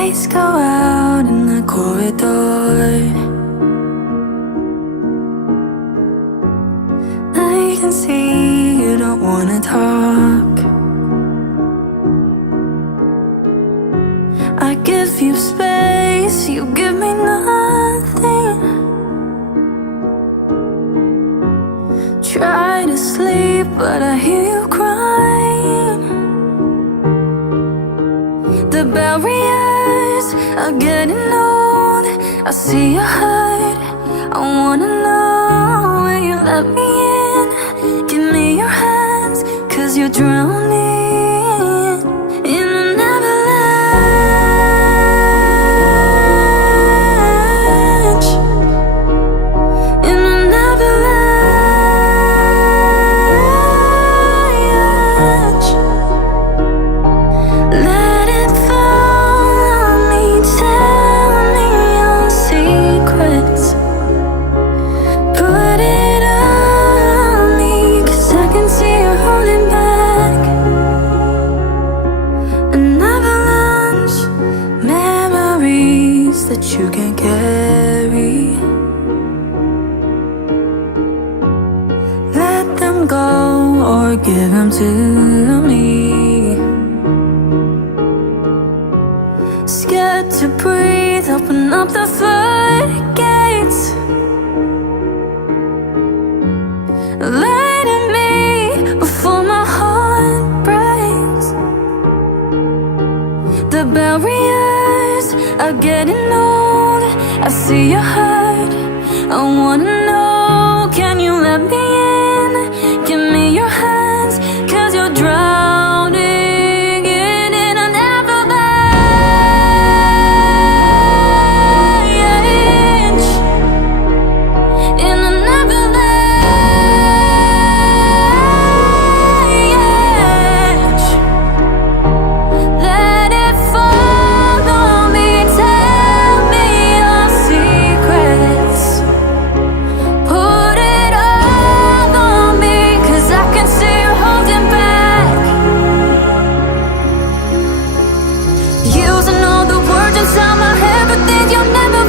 lights go out in the corridor. I can see you don't wanna talk. I give you space, you give me nothing. Try to sleep, but I hear you crying. The barriers are getting old. I see your heart, I wanna know when you let me in. Give me your hands, 'cause you're drowning in an avalanche. In an avalanche. Let it fall on me, tell me your secrets. Put it on me, 'cause I can see you're holding back. An avalanche, memories that you can't carry. Let them go or give them to me. Scared to breathe, open up the floodgates. Light at me before my heart breaks. The barriers are getting old. I see your heart, I wanna know, can you let me in? Give me your hands, 'cause you're drowning in an avalanche. In an avalanche. Let it fall on me, tell me your secrets. Put it all on me, 'cause I can see you holding back. Using all the words inside my head, but things you'll never